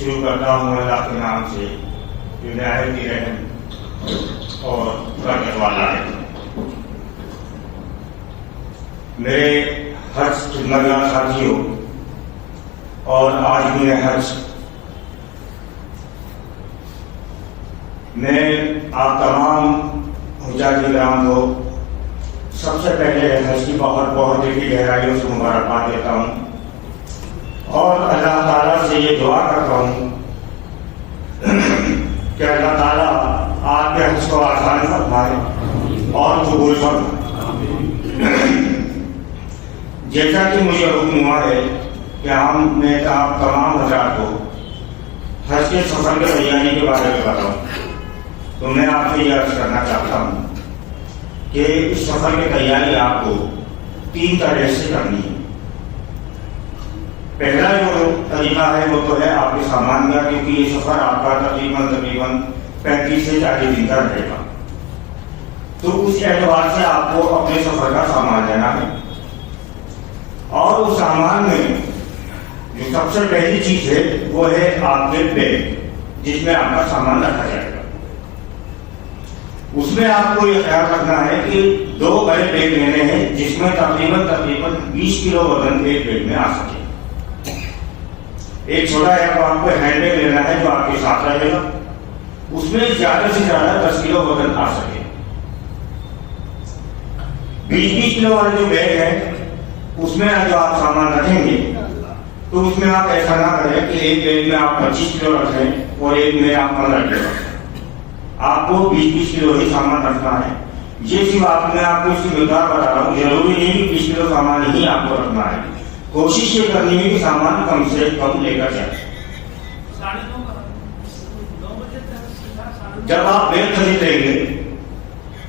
شروع کرتا ہوں اللہ کے نام سے جو نہایت ہی رحم اور برکت والا ہے۔ میرے حج خدمتگار ساتھیوں اور آج بھی حج، میں آپ تمام حجاج کرام کو سب سے پہلے حج کی بہت بہت دل کی گہرائیوں سے مبارکباد دیتا ہوں اور اللہ تعالیٰ سے یہ دعا کرتا ہوں کہ اللہ تعالیٰ آپ کے حج کو آسان فرمائے اور قبول فرمائے۔ جیسا کہ مجھے حکم ہوا ہے کہ میں تمام حضرات کو حج کے سفر کے تیاری کے بارے میں بتاؤں، تو میں آپ سے یہ عرض کرنا چاہتا ہوں کہ اس سفر کی تیاری آپ کو 3 طرح سے کرنی ہے۔ پہلا جو طریقہ ہے وہ تو ہے آپ کے سامان کا، کیونکہ یہ سفر آپ کا تقریباً 35 سے 40 دن کا رہے گا، تو اس اعتبار سے آپ کو اپنے سفر کا سامان لینا ہے۔ اور اس سامان میں جو سب سے پہلی چیز ہے وہ ہے آپ کے بیگ، جس میں آپ کا سامان رکھا جائے گا۔ اس میں آپ کو یہ خیال رکھنا ہے کہ 2 بڑے بیگ لینے ہیں، جس میں تقریباً 20 کلو وزن ایک بیگ میں آ سکے۔ ایک چھوٹا ہے وہ آپ کو ہینڈ بیگ لینا ہے جو آپ کے ساتھ رہے گا، اس میں زیادہ سے زیادہ 10 کلو وزن آ سکے۔ 20 کلو والے جو بیگ ہے اس میں جو آپ سامان رکھیں گے تو اس میں آپ ایسا نہ کریں کہ ایک بیگ میں آپ 25 کلو رکھیں اور ایک میں آپ 15 کلو رکھیں۔ آپ کو 20 کلو ہی سامان رکھنا ہے۔ یہ صرف آپ کو اس کی مقدار بتا رہا ہوں، ضروری نہیں کہ 20 کلو سامان ہی آپ کو رکھنا ہے، کوشش یہ کرنی ہے کہ سامان کم سے کم لے کر جائیں۔ جب آپ بیگ خریدیں گے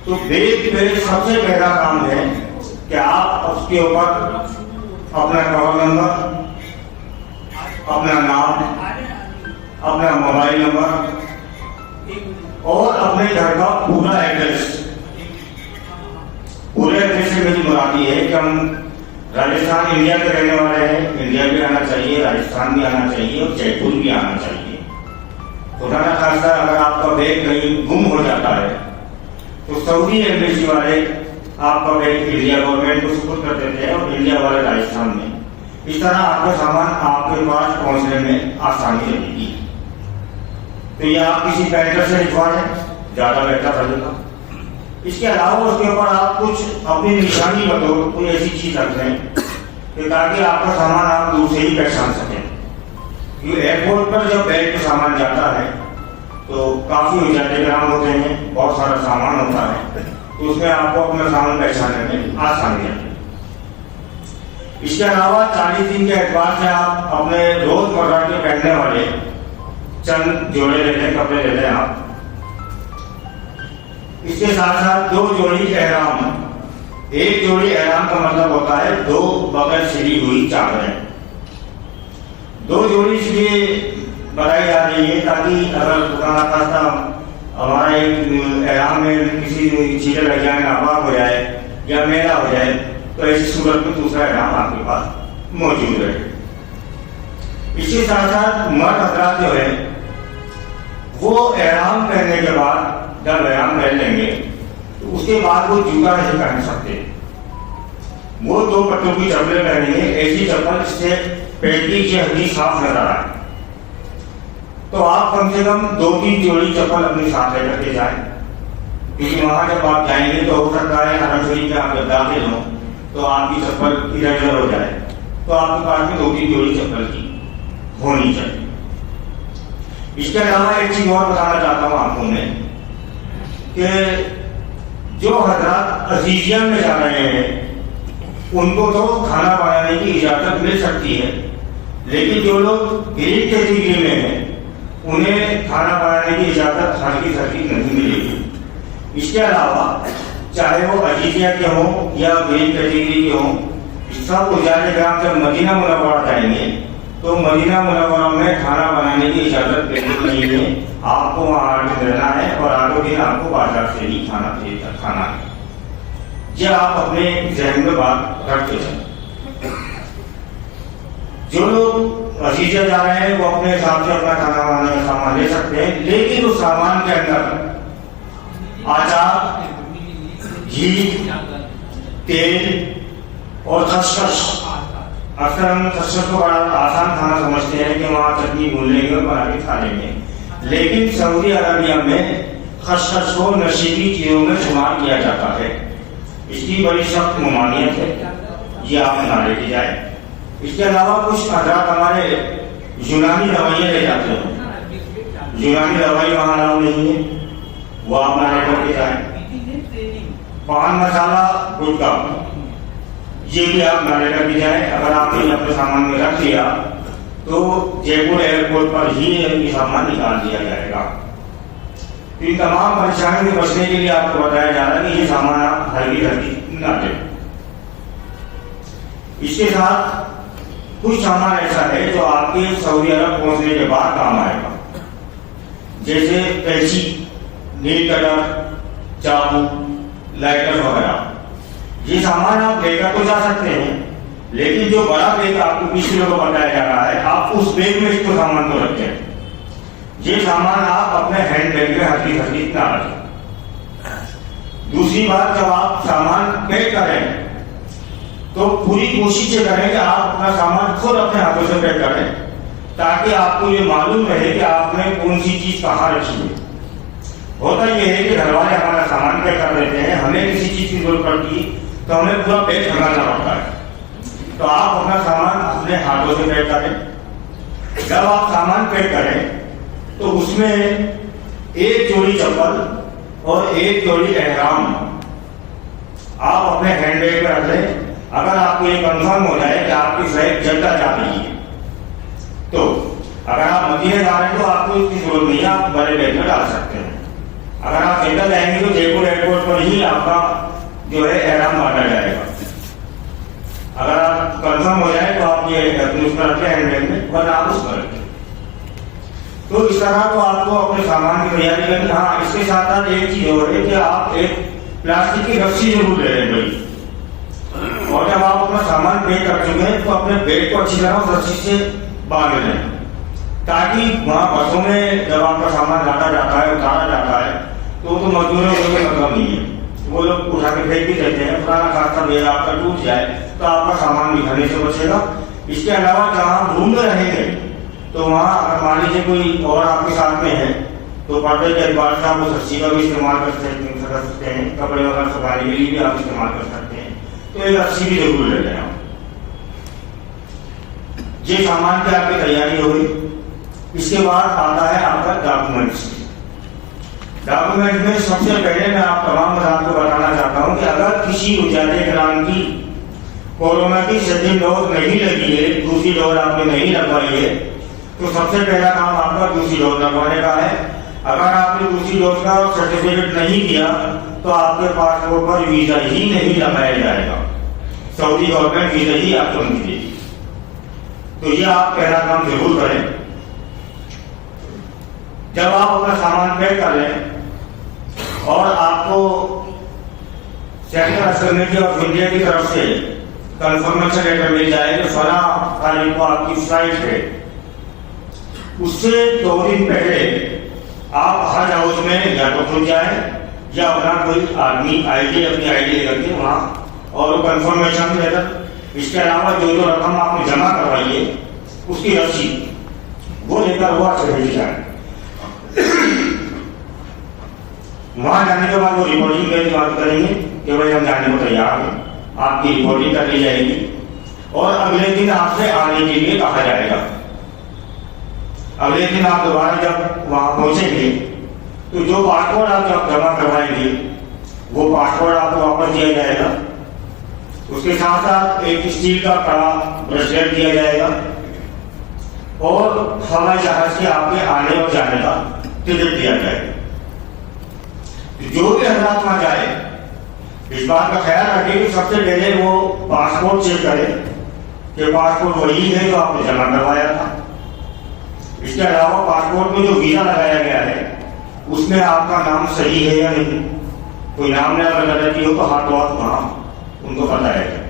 تو بیگ میں سب سے پہلا کام ہے کہ آپ اس کے اوپر اپنا کور نمبر، اپنا نام، اپنا موبائل نمبر اور اپنے گھر کا پورا ایڈریس، پورے ایڈریس سے میری مراد یہ ہے کہ ہم راجستھان انڈیا کے رہنے والے ہیں، انڈیا بھی آنا چاہیے، راجستھان بھی آنا چاہیے اور جے پور بھی آنا چاہیے۔ خدا نہ خواستہ اگر آپ کا بیگ کہیں گم ہو جاتا ہے تو سعودی ایمبیسی والے آپ کا بیگ انڈیا گورنمنٹ کو سپرد کر دیتے ہیں اور انڈیا والے راجستھان میں۔ اس طرح آپ کا سامان آپ کے پاس پہنچنے میں آسانی رہے گی۔ تو یہ آپ کسی پینٹر سے لکھوا لیں، زیادہ بہتر رہے گا۔ اس کے علاوہ اس کے اوپر آپ کچھ اپنی نشانی بطور کوئی ایسی چیز رکھ دیں کہ تاکہ آپ کا سامان آپ دور سے ہی پہچان سکیں، کیونکہ ایئرپورٹ پر جب بیگ کا سامان جاتا ہے تو کافی حجاج کرام ہوتے ہیں، بہت سارا سامان ہوتا ہے، تو اس میں آپ کو اپنا سامان پہچاننے میں آسانی ہے۔ اس کے علاوہ 40 دن کے اعتبار سے آپ اپنے روز مرہ کے پہننے والے چند جوڑے لے لیں، کپڑے لے لیں آپ۔ اس کے ساتھ ساتھ 2 جوڑی احرام۔ ایک جوڑی احرام کا مطلب ہوتا ہے 2 بغیر سلی ہوئی چادریں۔ 2 جوڑی اس لیے بنائی جا رہی ہے تاکہ اگر خدا نہ خواستہ ہمارا ایک احرام میں کسی چیزیں لگ جائیں، ناپاک ہو جائے یا میلا ہو جائے، تو ایسی صورت میں دوسرا احرام آپ کے پاس موجود رہے۔ اس کے ساتھ ساتھ مرد حضرات جو ہے وہ احرام پہننے کے بعد جب احرام پہن لیں گے تو اس کے بعد وہ جوتا نہیں پہن سکتے، وہ 2 پٹوں کی چپلیں پہنیں گے، ایسی چپل جس سے پیٹ کی ہڈی صاف نظر آئے۔ تو آپ کم سے کم 2-3 جوڑی چپل اپنے ساتھ لے کر کے جائیں، کیونکہ وہاں جب آپ جائیں گے تو ہو سکتا ہے حرم شریف میں آپ جب داخل ہوں تو آپ کی چپل ادھر ادھر ہو جائے، تو آپ کے پاس میں 2-3 جوڑی چپل کی ہونی چاہیے۔ اس کے علاوہ ایک چیز اور بتانا چاہتا ہوں آپ کو میں کہ جو حضرات عزیزیہ میں جا رہے ہیں ان کو تو کھانا بنانے کی اجازت مل سکتی ہے، لیکن جو لوگ گریڈ کیٹیگری میں ہیں انہیں کھانا بنانے کی اجازت ہلکی سلکی نہیں ملے گی۔ اس کے علاوہ چاہے وہ عزیزیہ کے ہوں یا گریڈ کیٹیگری کے ہوں، سب حجاج کرام جب مدینہ منورہ جائیں گے تو مدینہ منورہ میں کھانا بنانے کی اجازت بالکل نہیں ہے، آپ کو وہاں آ کے رہنا ہے اور آٹھوں دن آپ کو بازار سے ہی کھانا ہے۔ یہ آپ اپنے ذہن میں بات رکھتے ہیں۔ جو لوگ عزیزے جا رہے ہیں وہ اپنے حساب سے اپنا کھانا بنانے کا سامان لے سکتے ہیں، لیکن اس سامان کے اندر آچار، گھی، تیل اور خسخس، اکثر ہم خسخس کو بڑا آسان کھانا سمجھتے ہیں کہ وہاں چٹنی بھون لیں گے اور بنا کے کھا لیں گے، لیکن سعودی عربیہ میں خسخس کو نشیلی چیزوں میں شمار کیا جاتا ہے۔ اس کی بڑی سخت ممانعت ہے، یہ آپ نہ لے کے جائیں۔ اس کے علاوہ کچھ حضرات ہمارے یونانی دوائیاں لے جاتے ہیں، یونانی دوائی وہاں الاؤ نہیں ہے، وہ آپ نہ لے کر کے جائیں۔ پان مسالہ، گٹکا، یہ بھی آپ نہ لے کر کے جائیں۔ اگر آپ نے اپنے سامان میں رکھ لیا تو جے پور ایئرپورٹ پر ہی یہ سامان نکال دیا جائے گا۔ ان تمام پریشانیوں سے بچنے کے لیے آپ کو بتایا جا رہا ہے کہ یہ سامان آپ ہرگز نہ لیں۔ اس کے ساتھ کچھ سامان ایسا ہے جو آپ کے سعودی عرب پہنچنے کے بعد کام آئے گا، جیسے قینچی، نیل کٹر، چاقو، لائٹر وغیرہ۔ یہ سامان آپ لے کر تو جا سکتے ہیں، لیکن جو بڑا بیگ آپ کو کسی لوگوں کو بتایا جا رہا ہے، آپ اس بیگ میں اس کو سامان کو رکھیں۔ یہ سامان آپ اپنے ہینڈ بیگ میں ہرگز نہ رکھیں۔ دوسری بات، جب آپ سامان پیک کریں تو پوری کوشش یہ کریں کہ آپ اپنا سامان خود اپنے ہاتھوں سے پیک کریں، تاکہ آپ کو یہ معلوم رہے کہ آپ نے کون سی چیز کہاں رکھی ہے۔ ہوتا یہ ہے کہ گھر والے ہمارا سامان پیک کر دیتے ہیں، ہمیں کسی چیز کی ضرورت پڑتی ہے تو ہمیں پورا پیک سنبھالنا پڑتا ہے۔ تو آپ اپنا سامان اپنے ہاتھوں سے پیک کریں۔ جب آپ سامان پیک کریں تو اس میں ایک جوڑی چپل اور ایک جوڑی احرام آپ اپنے ہینڈ بیگ میں رکھ لیں۔ اگر آپ کو یہ کنفرم ہو جائے کہ آپ کی فلائٹ جدہ جا رہی ہے تو اگر آپ مدینہ جا رہے ہیں تو آپ کو اس کی ضرورت نہیں ہے، آپ بڑے بیگ میں ڈال سکتے ہیں۔ اگر آپ جدہ جائیں گے تو جے پور ایئرپورٹ پر ہی آپ کا جو ہے احرام بانٹا جائے گا۔ اگر آپ کنفرم ہو جائے تو آپ یہ اس پر رکھیں ہینڈ بیگ میں، ورنہ آپ اس پر رکھیں۔ تو اس طرح تو آپ کو اپنے سامان کی تیاری کرنی۔ ہاں، اس کے ساتھ ساتھ ایک چیز ہو رہی ہے کہ آپ ایک پلاسٹک کی رسی ضرور لے لیں بھائی، اور جب آپ اپنا سامان پیک کر چکے ہیں تو اپنے بیگ کو اچھی طرح اس رسی سے باندھ لیں، تاکہ وہاں بسوں میں جب آپ کا سامان لانا جاتا ہے، اتارا جاتا ہے تو مزدوروں کو کوئی مطلب نہیں ہے، وہ لوگ اٹھا کے پھینک بھی دیتے ہیں۔ پرانا خاصا بیگ آپ کا ٹوٹ جائے تو آپ کا سامان بکھرنے سے بچے گا۔ اس کے علاوہ جہاں ڈھونڈ رہیں گے تو وہاں اگر مان لیجیے کوئی اور آپ کے ساتھ میں ہے تو پردے کے اعتبار سے آپ اس رسی کا بھی استعمال کر سکتے ہیں، کپڑے وغیرہ سکھانے کے لیے بھی آپ استعمال کر سکتے ہیں، تو ایک رسی بھی ضرور لے لیں۔ یہ سامان کی آپ کی تیاری ہوگی۔ اس کے بعد آتا ہے آپ کا ڈاکومنٹس۔ ڈاکومنٹ میں سب سے پہلے میں آپ تمام حضرات کو بتانا چاہتا ہوں کہ اگر کسی رجحان کرام کی کورونا کی سیکنڈ ڈوز نہیں لگی ہے، دوسری ڈوز آپ نے نہیں لگوائی ہے، تو سب سے پہلا کام آپ کا دوسری ڈوز لگوانے کا ہے۔ اگر آپ نے دوسری ڈوز کا سرٹیفکیٹ نہیں دیا تو آپ کے پاسپورٹ پر ویزا ہی نہیں لگایا جائے گا، سعودی گورنمنٹ ویزا ہی آپ کو نہیں دے گی۔ تو یہ آپ پہلا کام ضرور کریں۔ جب آپ اپنا سامان پیک کر لیں اور آپ کو سینٹرل اسٹیٹ آف انڈیا کی طرف سے کنفرمیشن لیٹر مل جائے کہ فلاں تاریخ کو آپ کی فلائٹ ہے، اس سے 2 دن پہلے آپ حج ہاؤس میں یا تو خود جائیں یا اپنا کوئی آدمی اپنی آئی ڈی لے کر کے وہاں اور وہ کنفرمیشن لیٹر، اس کے علاوہ جو رقم آپ نے جمع کروائی ہے اس کی رسید وہ لے کر وہ چلے جائیں۔ وہاں جانے کے بعد وہ رپورٹنگ کے بات کریں گے کہ بھائی ہم جانے کو تیار ہیں، آپ کی رپورٹنگ کر لی جائے گی اور اگلے دن آپ سے آنے کے لیے کہا جائے گا۔ اگلے دن آپ دوبارہ جب وہاں پہنچیں گے تو جو پاسپورٹ آپ جب جمع کروائیں گے وہ پاسپورٹ آپ کو واپس دیا جائے گا۔ اس کے ساتھ ساتھ ایک اسٹیل کا کڑا بریسلیٹ دیا جائے گا اور ہوائی جہاز کے آپ کے آنے اور جانے کا ٹکٹ دیا جائے گا۔ جو بھی حضرات وہاں جائے اس بات کا خیال رکھیں کہ سب سے پہلے وہ پاسپورٹ چیک کرے کہ پاسپورٹ وہی ہے جو آپ نے جمع کروایا تھا۔ اس کے علاوہ پاسپورٹ میں جو ویزا لگایا گیا ہے اس میں آپ کا نام صحیح ہے یا نہیں، کوئی نام نہ اگر غلطی ہو تو ہاتھ وہاں ان کو بتایا جائے۔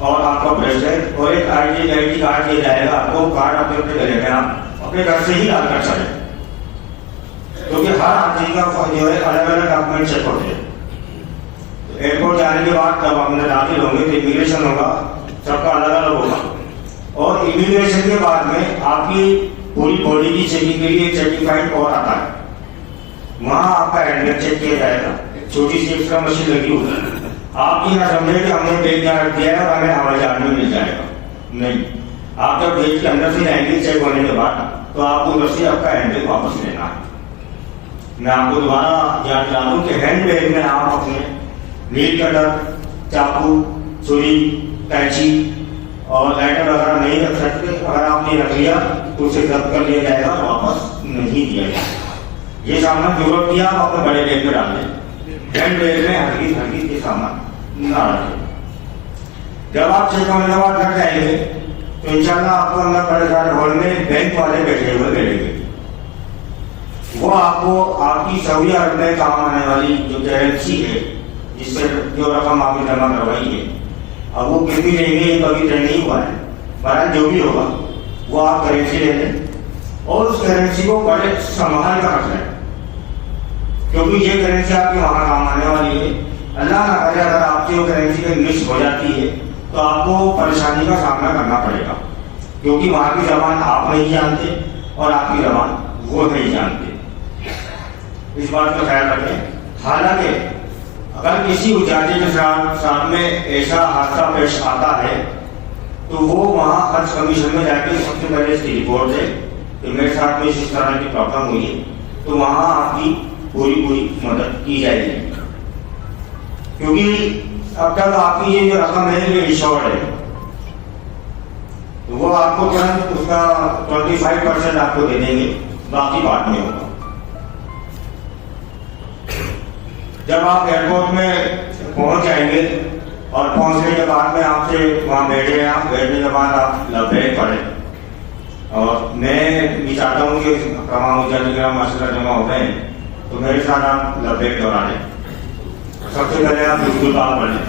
اور آپ کا بریسلیٹ اور ایک آئی ڈی کارڈ دیا جائے گا آپ کو. کارڈ اپنے گلے میں آپ اپنے گھر سے ہی لا کر چلیں, کیونکہ ہر آدمی کا جو ہے الگ الگ ڈاکومنٹ چیک ہوتے ہیں. ایئرپورٹ جانے کے بعد جب آپ داخل ہوں گے تو امیگریشن ہوگا, سب کا الگ الگ ہوگا, اور امیگریشن کے بعد میں آپ کی پوری باڈی کی چیکنگ کے لیے چیکنگ پوائنٹ اور آتا ہے. وہاں آپ کا ہینڈ چیک کیا جائے گا, چھوٹی سی ایکسٹرا مشین لگی ہوگی. آپ یہ نہ سمجھے کہ ہم نے بیگ یہاں رکھ دیا ہے اور ہمیں ہوائی جہاز میں مل جائے گا, نہیں. آپ جب بیگ کے اندر سے جائیں گے چیک ہونے کے بعد تو آپ کو ادھر سے آپ کا ہینڈ بیگ واپس لینا ہے. میں آپ کو دوبارہ یاد دلا دوں کہ ہینڈ بیگ میں آپ اپنے نیل کٹر, چاقو, چھری, کینچی اور لائٹر وغیرہ نہیں رکھ سکتے. اگر آپ نے رکھ لیا تو اسے ضبط کر لیا جائے گا, واپس نہیں دیا جائے گا. یہ سامان ضرورت کیا آپ اپنے بڑے بیگ میں ڈال دیں. ہینڈ بیگ میں ہرگز یہ سامان نہ رکھیں. جب آپ چیک ہونے کے بعد گھر جائیں گے تو انشاءاللہ آپ کو اندر بڑے سارے ہال میں بینک والے بیٹھے ہوئے ملیں گے. وہ آپ کو آپ کی سعودی عرب میں کام آنے والی جو کرنسی ہے, جس سے جو رقم آپ نے جمع کروائی ہے, اب وہ کتنی لیں گے یہ کبھی طے نہیں ہوا ہے. بہرحال جو بھی ہوگا وہ آپ کرنسی لے لیں اور اس کرنسی کو بڑے سنبھال کر رکھ لیں, کیونکہ یہ کرنسی آپ کے وہاں کام آنے والی ہے. اللہ نہ کرے اگر آپ کی وہ کرنسی میں مس ہو جاتی ہے تو آپ کو پریشانی کا سامنا کرنا پڑے گا, کیونکہ وہاں کی زبان آپ نہیں جانتے اور آپ کی زبان وہ نہیں جانتے. اس بات کا خیال رکھیں. حالانکہ اگر کسی اجاجے کے ساتھ میں ایسا حادثہ پیش آتا ہے تو وہ وہاں حج کمیشن میں جا کے سب سے پہلے اس کی رپورٹ دے کہ میرے ساتھ میں اس طرح کی پرابلم ہوئی ہے, تو وہاں آپ کی پوری مدد کی جائے گی. کیونکہ اب تک آپ کی یہ جو رقم ہے یہ انشورڈ ہے, تو وہ آپ کو ترنت اس کا 25% آپ کو دے دیں گے, باقی بعد میں ہوگا. جب آپ ایئرپورٹ میں پہنچ جائیں گے اور پہنچنے کے بعد میں آپ سے وہاں بیٹھے, آپ بیٹھنے کے بعد آپ لبیک پڑھیں. اور میں بھی چاہتا ہوں کہ تمام اجاجے کا مسئلہ جمع ہو گئے تو میرے ساتھ آپ لبیک دوہرا لیں. سب سے پہلے آپ بالکل بات پڑھ لیں.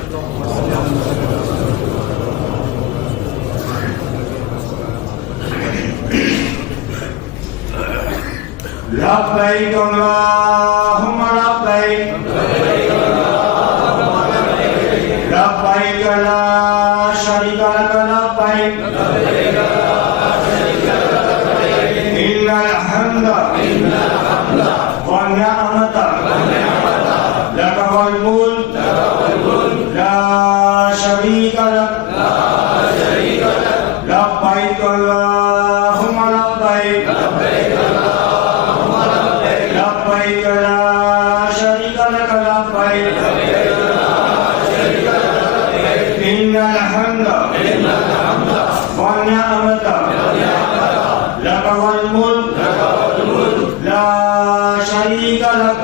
لبیک اللہم لبیک لبیک لا شریک لک لبیک ان الحمد والنعمت لک والملک لا شریک لک لبیک اللہم لبیک لبیک لا شریک لک لبیک ان الحمد والنعمت لک والملک لا شریک لک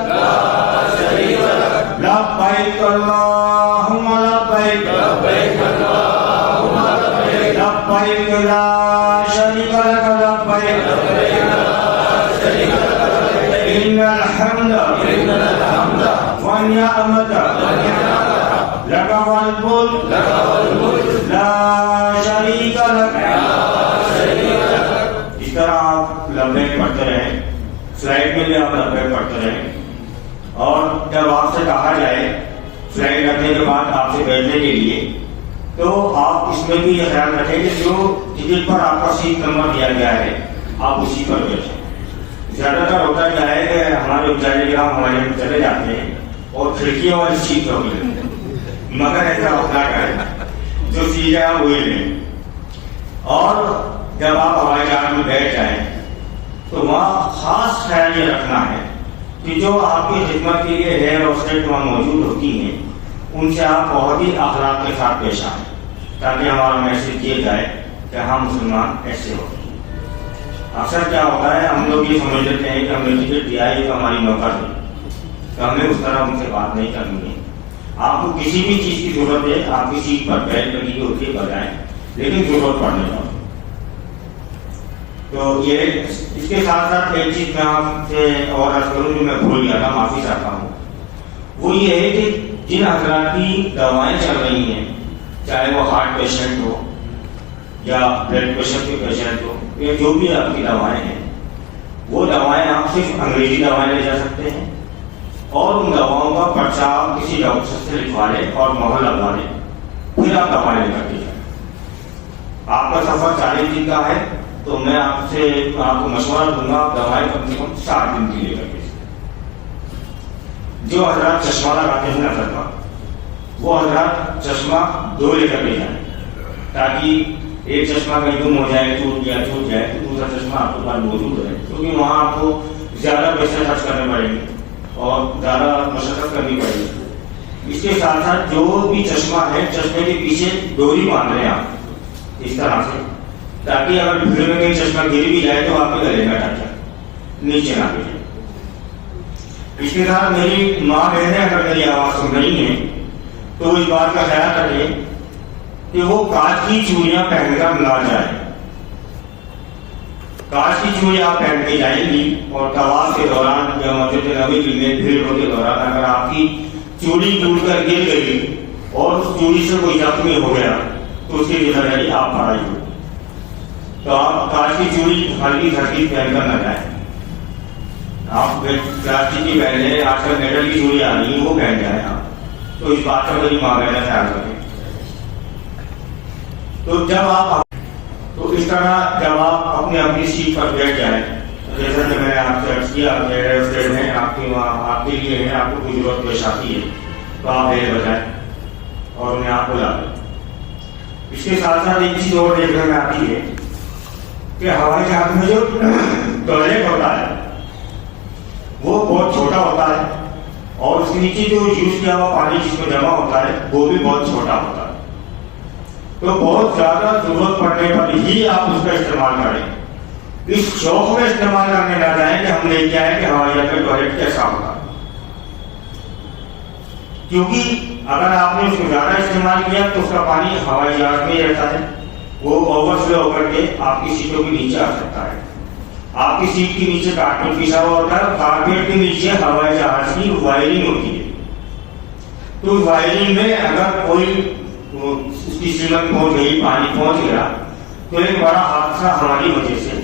لبیک اللہم لبیک لبیک لا شریک لک لبیک ان الحمد والنعمت لک والملک لا شریک لک. اس طرح آپ لبیک پڑھتے رہیں, فلائٹ میں بھی آپ لبیک پڑھتے رہیں. اور جب آپ سے کہا جائے فلائٹ رکھنے کے بعد آپ سے بیٹھنے کے لیے, تو آپ اس میں بھی یہ خیال رکھیں کہ جو ٹکٹ پر آپ کا سیٹ نمبر دیا گیا ہے آپ اسی پر بیٹھیں. زیادہ تر ہوتا کیا ہے کہ ہمارے اجاجے گرام ہمارے چلے جاتے ہیں اور کھڑکیوں والی سیٹ پر لیتے ہیں, مگر ایسا ہوتا ہے جو سیٹ ہے آپ وہی لیں. اور جب آپ ہوائی جہاز میں بیٹھ جائیں تو وہاں خاص خیال یہ رکھنا ہے کہ جو آپ کی خدمت کے لیے ایئر ہوسٹس وہاں موجود ہوتی ہیں ان سے آپ بہت ہی اخلاق کے ساتھ پیش آئیں, تاکہ ہمارا میسج یہ جائے کہ ہم مسلمان ایسے ہوتے ہیں. اکثر کیا ہوتا ہے ہم لوگ یہ سمجھ لیتے ہیں کہ ہم نے ٹکٹ دیا ہے تو ہماری نوکر ہے, تو ہمیں اس طرح ان سے بات نہیں کرنی ہے. آپ کو کسی بھی چیز کی ضرورت ہے آپ کی سیٹ پر بیٹھ لگی ہوتی ہے بجائیں, لیکن ضرورت پڑنے کا. تو یہ اس کے ساتھ ساتھ ایک چیز میں آپ سے اور عرض کروں جو میں بھول گیا تھا, معافی چاہتا ہوں, وہ یہ ہے کہ جن حضرات کی دوائیں چل رہی ہیں چاہے وہ ہارٹ پیشنٹ ہو یا بلڈ پریشر کے پیشنٹ ہو یا جو بھی آپ کی دوائیں ہیں، وہ دوائیں آپ صرف انگریزی دوائیں لے جا سکتے ہیں اور ان دواؤں کا پرچہ آپ کسی ڈاکٹر سے لکھوا لیں اور مہر لگوا لیں، پھر آپ دوائیں لے کر کے جائیں۔ آپ کا سفر 40 دن کا ہے تو میں آپ کو مشورہ دوں گا، آپ دوائیں کم سے کم 7 دن کی لے کر کے جائیں۔ جو حضرات چشمہ لگاتے ہیں نظر کا، وہ حضرات چشمہ 2 لے کر کے جائیں، تاکہ ایک چشمہ کہیں گم ہو جائے، ٹوٹ جائے تو دوسرا چشمہ آپ کے پاس موجود رہے، کیونکہ وہاں آپ کو زیادہ پیسے خرچ کرنے پڑیں گے اور زیادہ مشقت کرنی پڑے گی۔ اس کے ساتھ ساتھ جو بھی چشمہ ہے، چشمے کے پیچھے ڈوری باندھ رہے ہیں آپ اس طرح سے، تاکہ اگر بھیڑ میں کہیں چشمہ گر بھی جائے تو آپ کے گلے میں اٹک جائے، نیچے نہ گر جائے۔ اس کے ساتھ میری ماں بہنیں اگر میری آواز سن رہی ہیں تو اس بات کا خیال رکھیں کہ وہ کانچ کی چوڑیاں پہن کر نہ جائیں۔ کانچ کی چوڑی آپ پہن کے جائیں گی اور طواف کے دوران یا مسجد نبوی میں بھیڑ کے دوران اگر آپ کی چوڑی ٹوٹ کر گر گئی اور اس چوڑی سے کوئی زخمی ہو گیا تو اس کی ذمہ داری آپ پر آئی ہوگی۔ تو آپ کانچ کی چوڑی ہلکی پھلکی پہن کر نہ جائیں، آپ پلاسٹک کی پہن لیں، آج کل میٹل کی چوڑی آ رہی ہے وہ پہن جائیں آپ۔ تو اس بات کا میری ماں بہن خیال رکھیں۔ تو جب آپ تو اس طرح جب آپ اپنی سیٹ پر بیٹھ جائیں، جیسا کہ میں نے آپ سے عرض کیا، ہیں آپ کے لیے ہیں، آپ کو کوئی ضرورت پیش آتی ہے تو آپ بیل بجائیں اور انہیں آپ بلا دیں۔ اس کے ساتھ ساتھ ایک چیز اور دیکھنے میں آتی ہے کہ ہوائی جہاز میں جو ٹوائلٹ ہوتا ہے وہ بہت چھوٹا ہوتا ہے اور اس کے نیچے جو یوز کیا ہوا پانی جس میں جمع ہوتا ہے وہ بھی بہت چھوٹا ہوتا ہے۔ تو بہت زیادہ ضرورت پڑنے پر ہی آپ اس کا استعمال کریں، اس شوق میں استعمال کرنے نہ جائیں کہ ہم لے کے آئے کہ ہوائی جہاز کا ٹوائلٹ کیسا ہوگا، کیونکہ اگر آپ نے اس کو زیادہ استعمال کیا تو اس کا پانی ہوائی جہاز میں ہی رہتا ہے، وہ اوور فلو ہو کر کے آپ کی سیٹوں کے نیچے آ سکتا ہے۔ آپ کی سیٹ کے نیچے کارپیٹ بچھا ہوا ہوتا ہے، کارپیٹ کے نیچے ہوائی جہاز کی وائرنگ ہوتی ہے، تو وائرنگ میں اگر کوئی اس کی سیمنٹ پہنچ گئی، پانی پہنچ گیا تو ایک بڑا حادثہ ہماری وجہ سے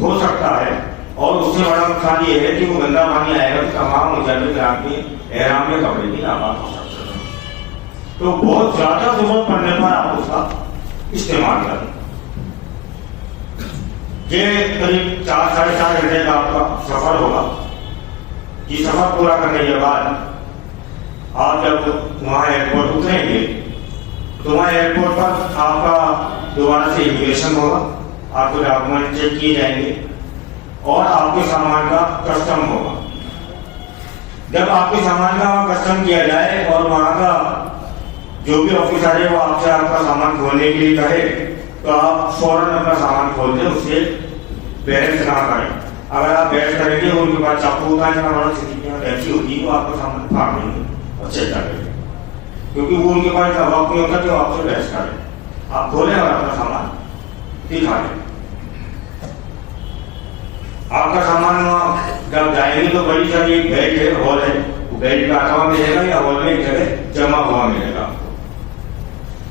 ہو سکتا ہے، اور اس سے بڑا نقصان یہ ہے کہ وہ گندا پانی آئے گا تو تمام مجرد کرام کے احرام میں کپڑے بھی ناپاک ہو سکتے ہیں۔ تو بہت زیادہ ضرورت پڑنے پر آپ اس کا استعمال کریں۔ یہ قریب 4 ساڑھے 4 گھنٹے کا آپ کا سفر ہوگا۔ یہ سفر پورا کرنے کے بعد آپ جب وہاں ایئرپورٹ اتریں گے تو وہاں ایئرپورٹ پر آپ کا دوبارہ سے امیگریشن ہوگا، آپ کے ڈاکومنٹ چیک کیے جائیں گے اور آپ کے سامان کا کسٹم ہوگا۔ جب آپ کے سامان کا کسٹم کیا جائے اور وہاں کا جو بھی آفیسر ہے وہ آپ سے آپ کا سامان کھولنے کے لیے کہے تو آپ فوراً اپنا سامان کھول دیں، اس سے بحث نہ کریں۔ اگر آپ بحث کریں گے ان کے پاس چاقو ہوتا ہے، ایسی ہوتی ہے وہ آپ کا سامان پھاڑ دیں گے اور چیک کر لیں گے، کیونکہ وہ ان کے پاس اتنا وقت نہیں ہوتا کہ آپ سے بحث کریں۔ آپ کھولیں اور اپنا سامان دکھا دیں۔ آپ کا سامان وہاں جب جائیں گے تو بڑی ساری ایک بیلٹ ہے، ہال ہے، وہ بیلٹ کا آتا ہوا ملے گا یا ہال میں ایک جگہ جمع ہوا ملے گا۔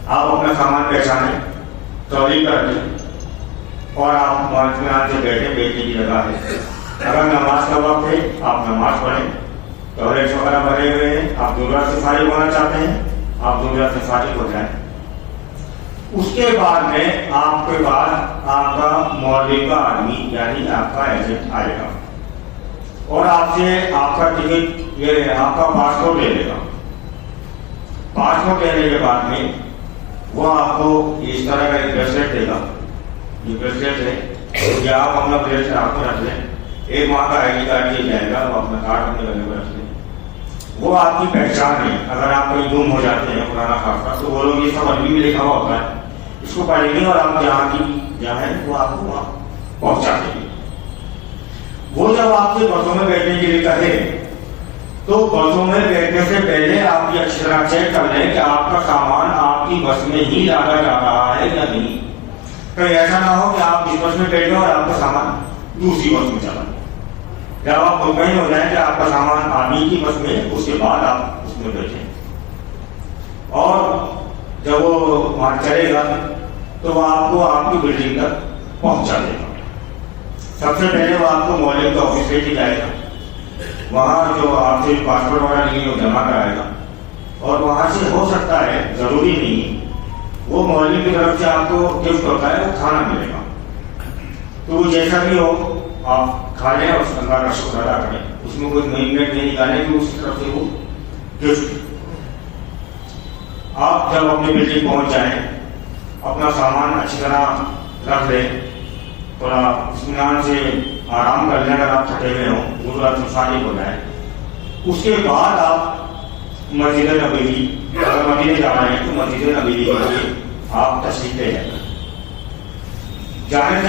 آپ اپنا سامان پہچانیں، ٹرالی پر رکھیں اور آپ اطمینان سے بیٹھیں، بیٹھنے کی جگہ ہے۔ اگر نماز کا وقت ہے آپ نماز پڑھیں، ٹوائلٹ وغیرہ بنے ہوئے ہیں، آپ ضرورت سے فارغ ہونا چاہتے ہیں آپ ضرورت سے فارغ ہو جائیں۔ اس کے بعد میں آپ کے پاس آپ کا مورد کا آدمی یعنی آپ کا ایجنٹ آئے گا اور آپ سے آپ کا ٹکٹ یہ آپ کا پاسپورٹ لے لے گا۔ پاسپورٹ لینے کے بعد میں وہ آپ کو اس طرح کا ایک بریسلیٹ دے گا۔ یہ بریسلیٹ ہے، یا آپ اپنا بریسلیٹ آپ کو رکھ لیں، 1 ماہ کا آئی ڈی کارڈ دیا جائے گا، وہ اپنا کارڈ اپنے گلے میں رکھ لیں۔ وہ آپ کی پہچان ہے۔ اگر آپ کہیں گم ہو جاتے ہیں پرانا خاصہ تو وہ لوگ یہ سب عربی میں لکھا ہوا ہوتا ہے، اس کو پڑھیں گے اور آپ جہاں کی جہاں ہے وہ آپ کو وہاں پہنچا دیں گے۔ وہ جب آپ سے بسوں میں بیٹھنے کے لیے کہے تو بسوں میں بیٹھنے سے پہلے آپ یہ اچھی طرح چیک کر لیں کہ آپ کا سامان آپ کی بس میں ہی لادا جا رہا ہے یا نہیں۔ کہیں ایسا نہ ہو کہ آپ اس بس میں بیٹھیں اور آپ کا سامان دوسری بس میں چلا جائے۔ جب آپ مطمئن ہو جائیں کہ آپ کا سامان آنے کی بس میں، اس کے بعد آپ اس میں بیٹھیں۔ اور جب وہ وہاں چلے گا تو وہ آپ کو آپ کی بلڈنگ تک پہنچا دے گا. سب سے پہلے وہ آپ کو مولوی کے آفس لے کے جائے گا. وہاں جو آپ سے پاسپورٹ وغیرہ نہیں ہے وہ جمع کرائے گا, اور وہاں سے ہو سکتا ہے, ضروری نہیں, وہ مولوی کی طرف سے آپ کو گفٹ ہوتا ہے وہ کھانا ملے گا. تو وہ جیسا بھی ہو آپ کھا لیں اور اللہ کا شکر ادا کریں. اس میں کوئی منٹ نہیں نکالیں کہ اس کی طرف سے وہ گفٹ. آپ جب اپنی بلڈنگ پہنچ جائیں, اپنا سامان اچھی طرح رکھ لیں, تھوڑا اطمینان سے آرام کر لیں. اگر آپ تھکے ہوئے ہوں ضرورت فارغ ہو جائیں. اس کے بعد آپ مسجد نبوی, اگر مدینے جا رہے ہیں تو مسجد نبوی کے لیے آپ تشریف لے جائیں. جانے